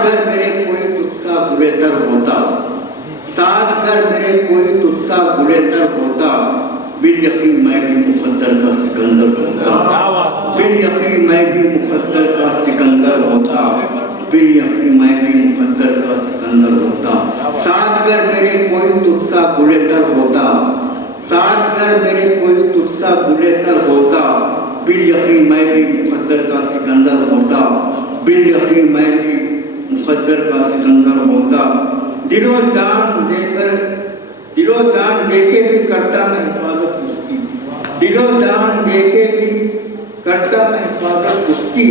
ساتھ گر میرے کوئی تجھ سا برے تر ہوتا، ساتھ گر میرے کوئی تجھ سا برے تر ہوتا، بالیقین میں بھی مقدر کا سکندر ہوتا، بالیقین میں بھی مقدر کا سکندر ہوتا، بالیقین میں بھی مقدر کا سکندر ہوتا۔ ساتھ گر میرے کوئی تجھ سا برے تر ہوتا، ساتھ گر میرے کوئی تجھ سا برے تر ہوتا، بالیقین میں بھی مقدر کا سکندر ہوتا، بالیقین میں بھی مقدر کا سکندر ہوتا۔ دل و جان دے کر، دل و جان دے کے بھی کرتا میں حفاظت اس کی، دل و جان دے کے بھی کرتا میں حفاظت اس کی،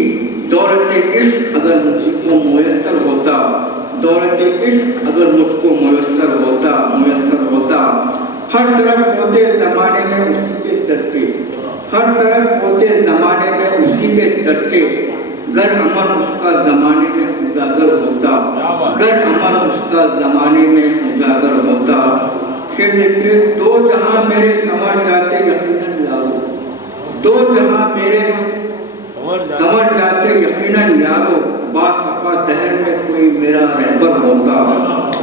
دولت عشق اگر مجھ کو میسر ہوتا، دولت عشق اگر مجھ کو میسر ہوتا، میسر ہوتا۔ ہر طرف ہوتے زمانے میں اسی کے چرچے، ہر طرف ہوتے زمانے میں اسی کے چرچے، گر امر اس کا زمانے میں اجاگر ہوتا، گر امر اس کا زمانے میں اجاگر ہوتا۔ پھر دیکھیے، دو جہاں میرے سنور جاتے یقیناً یارو، دو جہاں میرے سنور جاتے یقیناً یارو، باصفا دہر میں کوئی میرا رہبر ہوتا،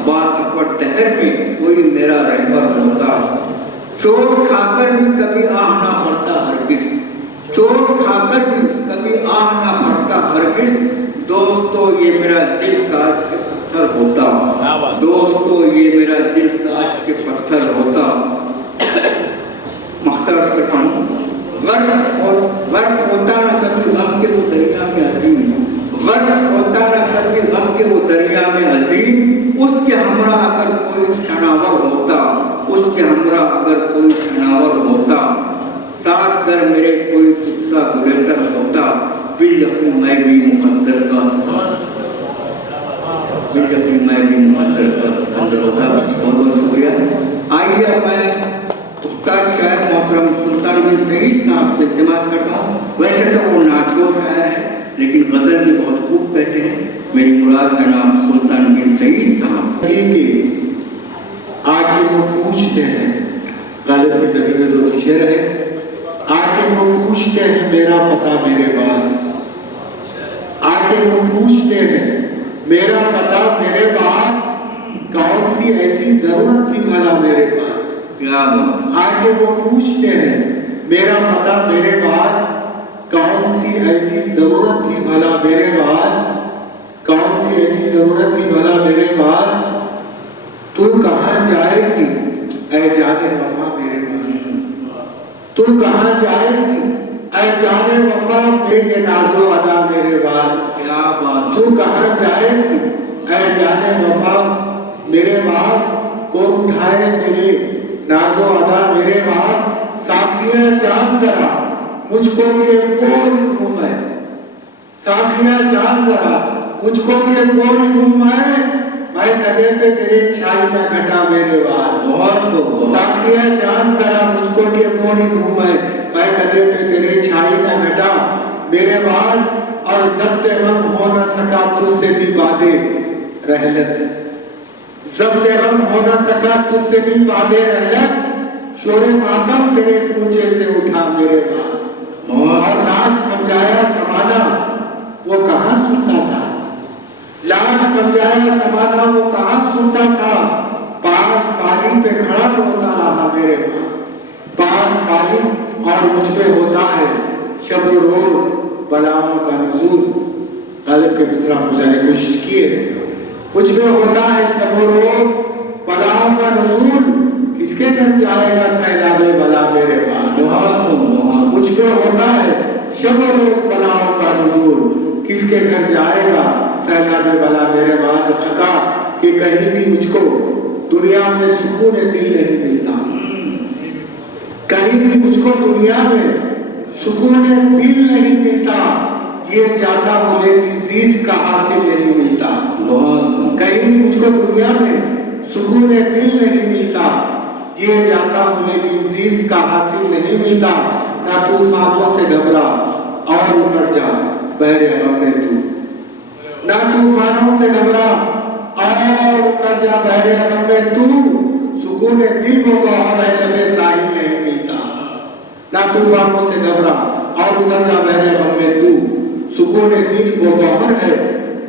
باصفا دہر میں کوئی میرا رہبر ہوتا۔ چوٹ کھا کر بھی کبھی آہ نہ بھرتا ہرگز، چوٹ کھا کر بھی کبھی آہ نہ بھرتا ہرگز، دوستو یہ میرا دل کاج کے پتھر ہوتا، دوستو یہ میرا دل کاج کے پتھر ہوتا۔ مختار سے پڑھوں، غرق ہوتا نہ کبھی غم کے وہ دریا میں عظیم، غرق ہوتا نہ کبھی غم کے وہ دریا میں عظیم، اس کے ہمراہ اگر کوئی شناور ہوتا، اس کے ہمراہ اگر کوئی شناور ہوتا، ساتھ گر میرے کوئی تجھ سا برے تر ہوتا، بالیقین میں بھی مقدر کا بالیقین میں بھی مقدر کا سکندر ہوتا۔ بہت بہت شکریہ۔ آئیے میں استاد شاعر محترم سلطان بن سعید صاحب سے التماس کرتا ہوں، ویسے تو وہ نعتگو شاعر ہے لیکن غزل بھی بہت خوب کہتے ہیں، میری مراد جناب سلطان بن سعید صاحب۔ آگے وہ پوچھتے ہیں، غالب کی زمین میں دو شعر ہے، آگے وہ پوچھتے ہیں میرا پتہ میرے بعد، آگے وہ پوچھتے ہیں میرا پتہ میرے بعد، کون سی ایسی ضرورت تھی بھلا میرے بعد، آگے وہ پوچھتے ہیں میرا پتہ میرے بعد، کون سی ایسی ضرورت تھی بھلا میرے بعد، کون سی ایسی ضرورت تھی بھلا میرے بعد، تو کہاں جائے گی اے جان وفا میرے بعد، تو کہاں جائے گی اے جان وفا میرے ناز و ادا میرے بعد، تو کہاں جائے گی اے جان وفا میرے بعد، کون اٹھائے تیرے ناز و ادا میرے بعد، ساقیہ جان ذرا مجھ کو کہ کون گھومے، ساقیہ جان ذرا مجھ کو کہ کون گھومے، میں کدے پہ تیرے چھائی نہ گھٹا میرے بعد، ساقیہ جان ذرا مجھ کو کہ کون گھومے، میں کدے پہ تیرے چھائی نہ گھٹا میرے بعد، اور ضبط غم ہو نہ سکا تجھ سے بھی بادے رحلت، ضبط غم ہو نہ سکا تجھ سے بھی بادے رحلت، شور ماتم تیرے کوچے سے اٹھا میرے بعد، اور لاج سمجھایا زمانہ وہ کہاں سنتا تھا، لاج سمجھایا زمانہ وہ کہاں سنتا تھا، پاس پالی پہ کھڑا ہوتا رہا میرے بعد، پاس پالی اور مجھ پہ ہوتا ہے شب و روز بلاؤں کا نزول۔ غالب کے مصرع پہنچانے کی کوشش کی ہے، مجھ پہ ہوتا ہے شب و روز بلاؤں کا نزول، کس کے گھر جائے گا سیلاب بلا میرے بعد، مجھ پہ ہوتا ہے شب و روز بلاؤں کا نزول، کس کے گھر جائے گا سیلاب بلا میرے بعد، خطا کہ کہیں بھی مجھ کو دنیا میں سکون دل نہیں ملتا، کہیں بھی مجھ کو دنیا میں سکون دل نہیں ملتا، یہ جاتا ہوں لیکن زیست کا حاصل نہیں ملتا، کہیں بھی مجھ کو دنیا میں سکون دل نہیں ملتا، یہ جاتا ہوں لیکن زیست کا حاصل نہیں ملتا، نہ طوفانوں سے گھبرا اور اتر جا بحر غم میں تو، نہ طوفانوں سے گھبرا اور اتر جا بحر غم میں تو، سکون دل کو اور لبے ساحل نہیں ملتا، نہ طوفانوں سے گھبرا اور اتر جا بحر غم میں تو، سکون دل وہ گوہر ہے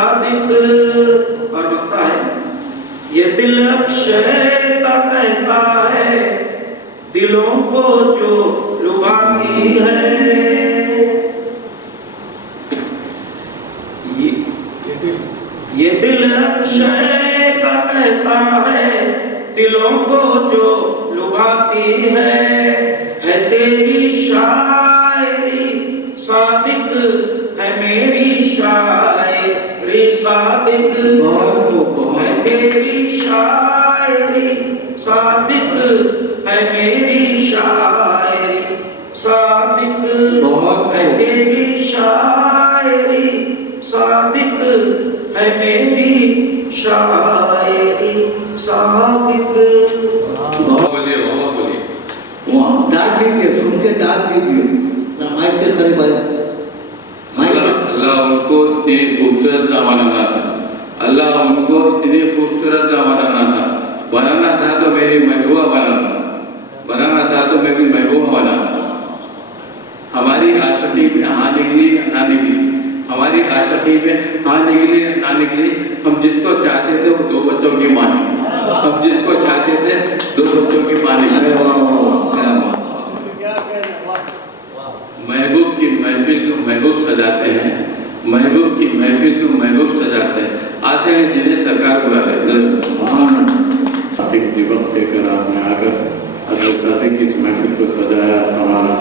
صادق. اور بتتا ہے یہ دل اکشے کا کہتا ہے دلوں کو جو لبھاتی ہے. یہ دل اکشے کا کہتا ہے دلوں کو جو لبھاتی ہے تیری شاعری صادق ہے میری شاعری صادق ہے تیری شاعری صادق ہے میری شاعری صادق ہے تیری شاعری صادق ہے میری شاعری صادق. وہاں داد دیجیے, سن کے داد دیجیے. مائک کے قریب آئے. اللہ ان کو اتنی خوبصورت دامن بنا تھا. اللہ ان کو اتنی خوبصورت دامن بنا تھا. بنانا تھا تو میری محبوبہ بنانا تھا. بنانا تھا تو میری محبوبہ بنانا. ہماری عاشقی میں ہاں نکلی نہ نکلی, ہماری عاشقی میں ہاں نکلی نہ نکلی. ہم جس کو چاہتے تھے وہ 2 بچوں کی ماں نکلی. ہم جس کو چاہتے تھے 2 بچوں کی ماں نکلی. محبوب کی محفل کو محبوب سجاتے ہیں, محبوب کی محفل کو محبوب سجاتے ہیں. آتے ہیں جنہیں سرکار بلاتے ہیں. ایک وقت دے کر آپ نے آ کر حضرت صادق کی اس محفل کو سجایا, سنوارا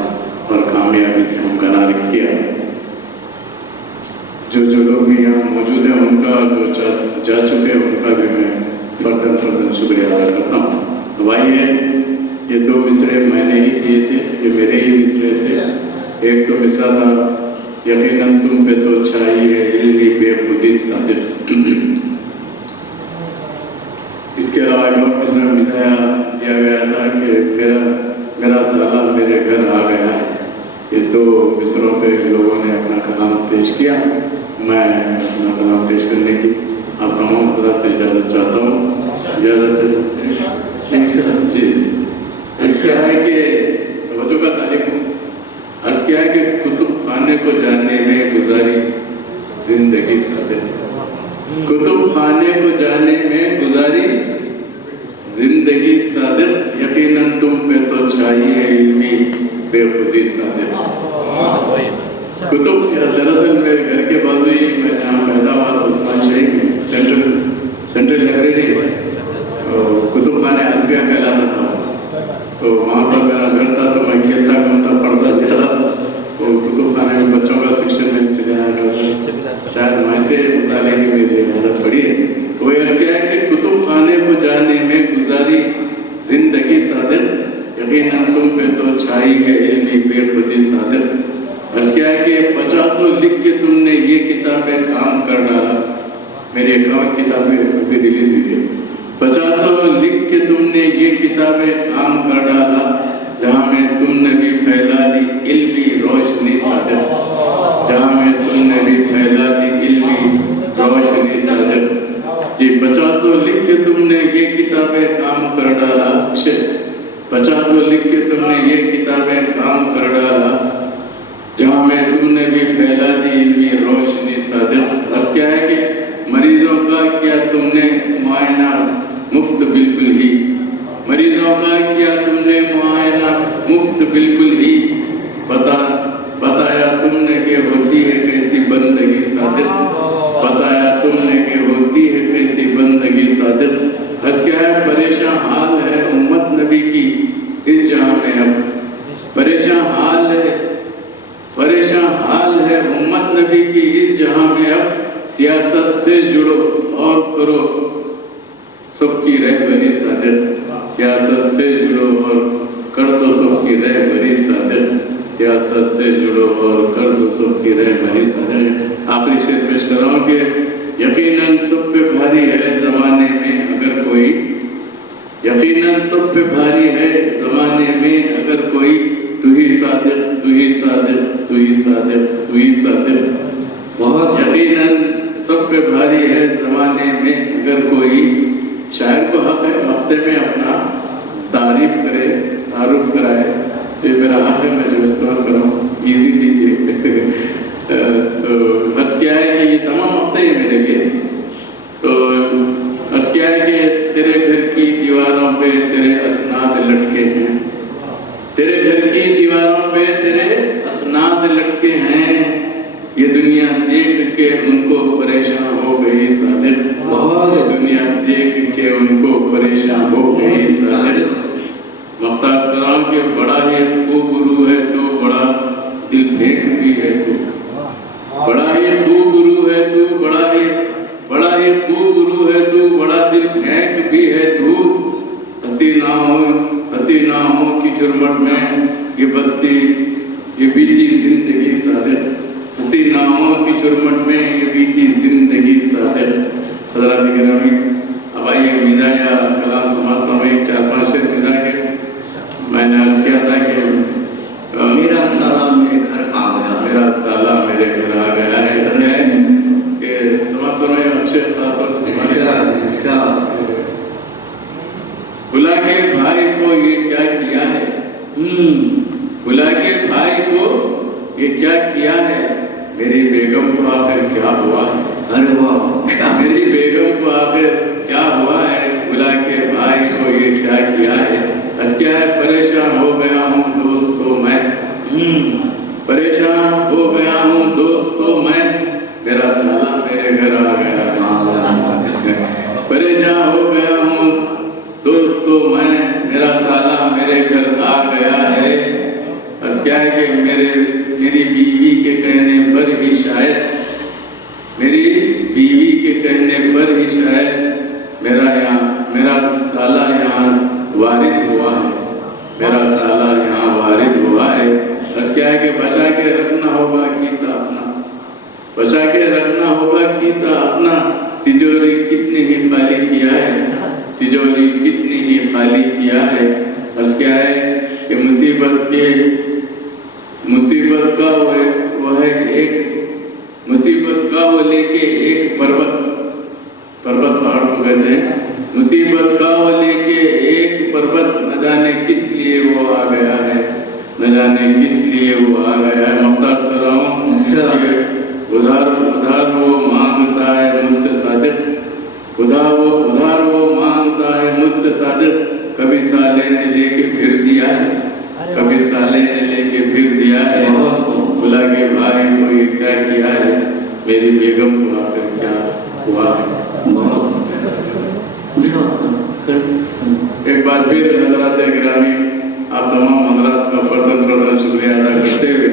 اور کامیابی سے ہمکنار کیا. جو لوگ بھی یہاں موجود ہیں ان کا, جو جا چکے ہیں ان کا بھی میں فرداً شکریہ ادا کرتا ہوں. اب آئیے, یہ 2 مصرے میں نے ہی کیے تھے, یہ میرے ہی مصرے تھے. ایک تو مصرا تھا یقیناً تم پہ تو چھائی ہے علمی بے خودی صادق. اس کے علاوہ ایک اور مصرا مزایا دیا گیا تھا کہ میرا سالہ میرے گھر آ گیا ہے. یہ 2 مصروں پہ لوگوں نے اپنا کلام پیش کیا. میں اپنا کلام پیش کرنے کی آپ تمام طرح سے اجازت چاہتا ہوں. اجازت جی. عرض کیا ہے کہ توجہ کا طالب ہوں. عرض کیا ہے کہ کتب خانے کو جاننے میں گزاری زندگی صادق. کتب خانے کو جاننے میں گزاری زندگی صادق. یقیناً تم پہ تو چھائی ہے علمی بے خودی صادق. کتب دراصل میرے گھر کے بازو ہی میں جہاں پیدا ہوا عثمان شیخ سینٹرل لائبریری کتب خانے ازویہ کہلاتا تھا. تو وہاں پر میرا گھر تھا تو میں کھیلتا گھومتا پڑھتا زیادہ. تو کتب خانے میں بچوں کا سیکشن میں چلے آیا کرتا. شاید وہاں سے مطالعے کی میری عادت پڑی ہے. تو وہ عرض کیا ہے کہ کتب خانے کو جاننے میں گزاری زندگی صادق. یقیناً تم پہ تو چھائی ہے علمی بے خودی صادق. عرض کیا ہے کہ 50 لکھ کے تم نے یہ کتابیں کام کر ڈالا. میری 51 کتابیں ابھی ریلیز ہوئی ہے. 50 لکھ کے تم نے یہ کتابیں کام کر ڈالا. جہاں میں تم نے بھی پھیلا دی علمی روشنی صادق. جہاں میں تم نے بھی پھیلا دی علمی روشنی صادق. جی 50 لکھ کے تم نے یہ کتابیں کام کر ڈالا. 50 لکھ کے تم نے یہ کتابیں کام کر ڈالا. جہاں میں تم نے بھی پھیلا دی علمی روشنی صادق. بس کیا ہے کہ مریضوں کا کیا تم نے معائنہ مفت بالکل ہی. مریضوں کا کیا تم نے معائنہ مفت بالکل ہی. بتایا تم نے کہ ہوتی ہے کیسی بندگی صادق. بتایا تم نے کہ ہوتی ہے کیسی بندگی صادق. بس کیا ہے پریشان حال ہے امت نبی کی اس جہاں میں. اب پریشان حال ہے امت نبی کی اس جہاں میں. اب سیاست سے جڑو اور کرو سب کی رہبری صادق. سیاست سے جڑو اور کر دو سب کی رہبری صادق. سیاست سے جڑو اور کر دو سب کی رہبری صادق. آخری شعر پیش کر رہا ہوں کہ یقیناً سب پہ بھاری ہے زمانے میں اگر کوئی. یقیناً سب پہ بھاری ہے زمانے میں اگر کوئی. تو ہی صادق, تو ہی صادق, تو ہی صادق, تو ہی صادق. بہت یقیناً سب پہ بھاری ہے زمانے میں اگر کوئی. شاعر کو حق ہے ہفتے میں اپنا تعریف کرے, تعارف کرائے. تو یہ میرا حق ہے, میں جو استعمال کر رہا ہوں ایزی دیجیے. تو بس کیا ہے کہ یہ تمام ہفتے ہی میرے لیے یہ دنیا دیکھ کے ان کو پریشان ہو گئی صادق، یہ دنیا دیکھ کے ان کو پریشان ہو گئی صادق۔ مختار سلام کے بڑا ہی خوب روح ہے تو، بڑا دل پھینک بھی ہے تو، بڑا ہی خوب روح ہے تو، بڑا ہی خوب روح ہے تو، بڑا دل پھینک بھی ہے تو۔ حسیناؤں کی جرمٹ میں یہ بستی، یہ بیتی زندگی صادق، حسیناؤں کی جرمٹ میں یہ بیتی زندگی صادق۔ حضرات گرامی، اب آئیے مزاح کلام سماعت فرمائیں، 4-5 شعر مزاح کے۔ میں نے عرض کیا تھا کہ میرا سالہ میرے گھر آ گیا، میرا سالہ میرے گھر آ گیا ہے، اس لیے کہ سماعت فرمائیں اکشے خاص بلا کے بھائی کو یہ کیا کیا ہے، بلا کے بھائی کو یہ کیا کیا ہے، میری بیگم کو آخر کیا ہوا ہے، ارے واہ، میری بیگم کو آخر کیا ہوا ہے، بلا کے بھائی کو یہ کیا کیا ہے۔ بس کیا ہے، پریشان ہو گیا ہوں دوستو میں، پریشان ہو گیا ہوں دوستو میں، میرا سالہ میرے گھر آ گیا ہے، پریشان ہو گیا ہوں دوستو میں، میرا سالہ میرے گھر آ گیا ہے۔ بس کیا ہے کہ میری بیوی کے کہنے پر ہی شاید، میری بیوی کے کہنے پر ہی شاید میرا سالہ یہاں وارد ہوا ہے، میرا سالہ یہاں وارد ہوا ہے۔ بس کیا ہے کہ بچا کے رکھنا ہوگا کیسا اپنا، بچا کے رکھنا ہوگا کیسا اپنا، تجوری کتنی ہی خالی کیا ہے، تجوری کتنی ہی خالی کیا ہے۔ بس کیا ہے کہ مصیبت کا وہ ہے ایک، مصیبت کا وہ لے کے ایک پربت پہاڑ کو کہتے ہیں، مصیبت کا وہ لے کے ایک پربت، نہ جانے کس لیے وہ آ گیا ہے، نہ جانے کس لیے وہ آ گیا ہے۔ مختار سلام ادھار وہ مانگتا ہے مجھ سے صادق، ادھار وہ مانگتا ہے مجھ سے صادق، کبھی سالے نے لے کے پھر دیا ہے، کبھی سالے نے لے کے پھر دیا ہے، بلا کے بھائی کو یہ کیا کیا ہے، میری بیگم کو آخر کیا ہوا ہے۔ ایک بار پھر حضرات گرامی، آپ تمام حضرات کا فرداً شکریہ ادا کرتے ہوئے